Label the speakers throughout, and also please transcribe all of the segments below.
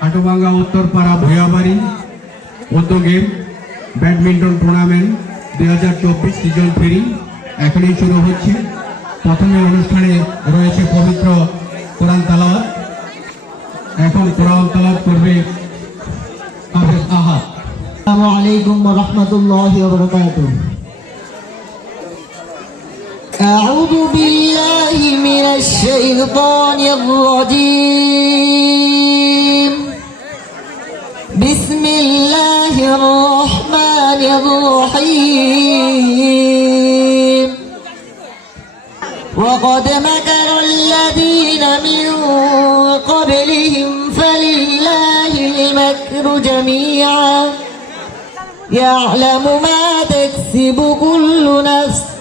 Speaker 1: Katubanga, Uttarpara Bhuyabari game, badminton tournament দুই হাজার চব্বিশ সিজন ফেরি এখনই শুরু হচ্ছে। প্রথমে অনুষ্ঠানে রয়েছে পবিত্র কোরআন তালাওয়াত। এখন কোরআন তালাওয়াত করবে
Speaker 2: আহা আসসালামু আলাইকুম রহমতুল্লাহ أعوذ بالله من الشيطان الرجيم. بسم الله الرحمن الرحيم. وقد مكر الذين من قبلهم فلله المكر جميعا. يعلم ما تكسب كل نفس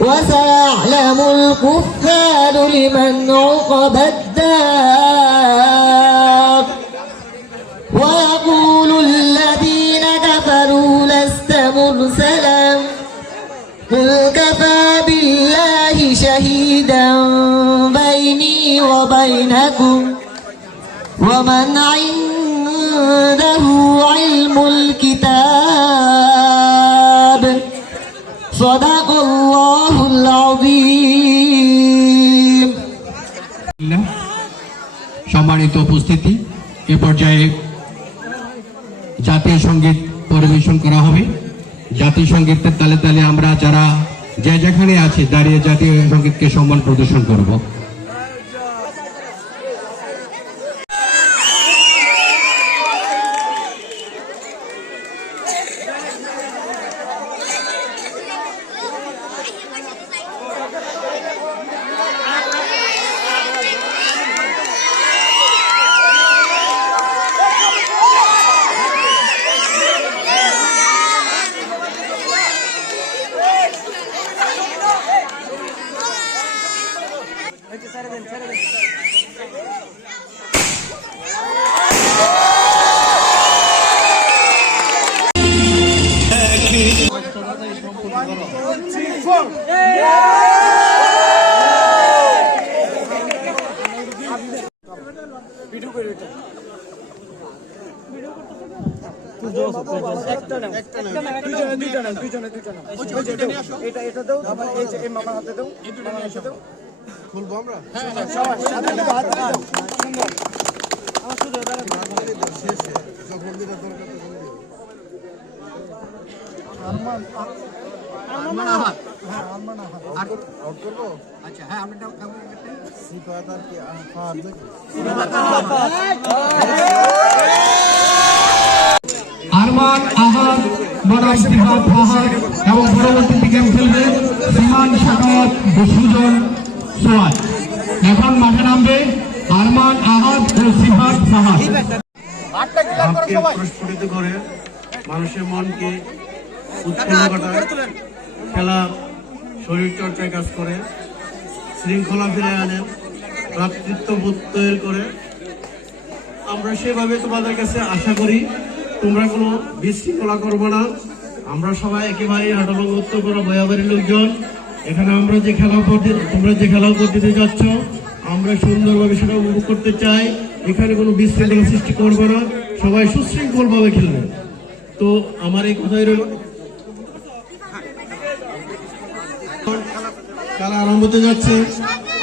Speaker 2: وسيعلم الكفار لمن عقب الدار. ويقول الذين كفروا لست مرسلا. قل كفى بالله شهيدا بيني وبينكم. ومن عنده علم الكتاب صدق الله العظيم
Speaker 1: আলহামদুলিল্লাহ। সম্মানিত উপস্থিতি এ পর্যায়ে জাতীয় সঙ্গীত পরিবেশন করা হবে জাতীয় সঙ্গীতের তালে তালে আমরা যারা যে যেখানে আছে দাঁড়িয়ে জাতীয় সঙ্গীতকে সম্মান প্রদর্শন করব
Speaker 3: এটা এই যে মামার হাতে দাও দাও, আমার শুধু দাঁড়া
Speaker 1: আরমান আহাদ বনাম সিহাব ফাহাদ এবং পরবর্তীতে গেম খেলবে সীমান সাকাওয়াত ও সুজন এখন মাঠে নামবে আরমান আহাদ ও
Speaker 4: ভাবকে প্রস্ফুটিত করে মানুষের মনকে উৎফুল্ল ঘটায় খেলা শরীর চর্চায় কাজ করে, শৃঙ্খলা ফিরে আনে ভ্রাতৃত্ববোধ তৈরি করে। আমরা সেভাবে তোমাদের কাছে আশা করি, তোমরা কোনো বিশৃঙ্খলা করব না। আমরা সবাই একেবারে উত্তর করা বয়াবাড়ির লোকজন। এখানে আমরা যে খেলা করতে তোমরা যে খেলা করতে যাচ্ছ, আমরা সুন্দরভাবে সেটা উপভোগ করতে চাই। এখানে কোনো বিশৃঙ্খলা সৃষ্টি করব না। সবাই সুশৃঙ্খলভাবে খেলবে। তো আমার এই কথাই খেলা আরম্ভ হতে যাচ্ছে?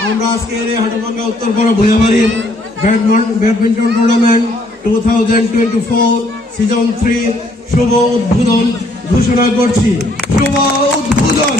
Speaker 4: আমরা আজকে এই Hatabhanga Uttarpara badminton badminton tournament two thousand twenty four season three শুভ উদ্বোধন ঘোষণা করছি। শুভ উদ্বোধন!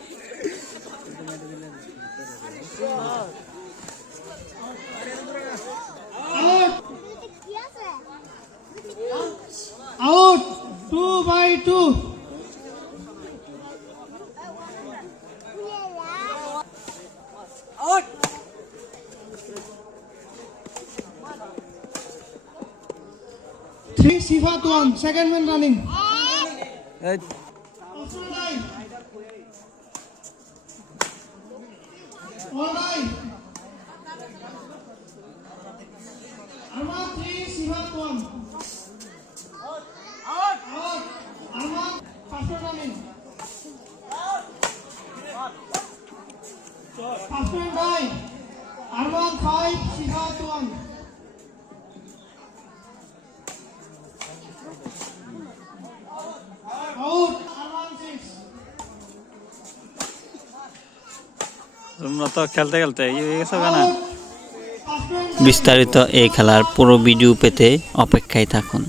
Speaker 3: Two by two three Sifat one second man running All right. Arma three, Sivat one. Out. Out. Arma first one running. First one die. Arman five, Sivat one. Out. Arman six.
Speaker 5: তোমরা তো খেলতে খেলতে.
Speaker 6: বিস্তারিত এই খেলার পুরো video পেতে অপেক্ষায় থাকুন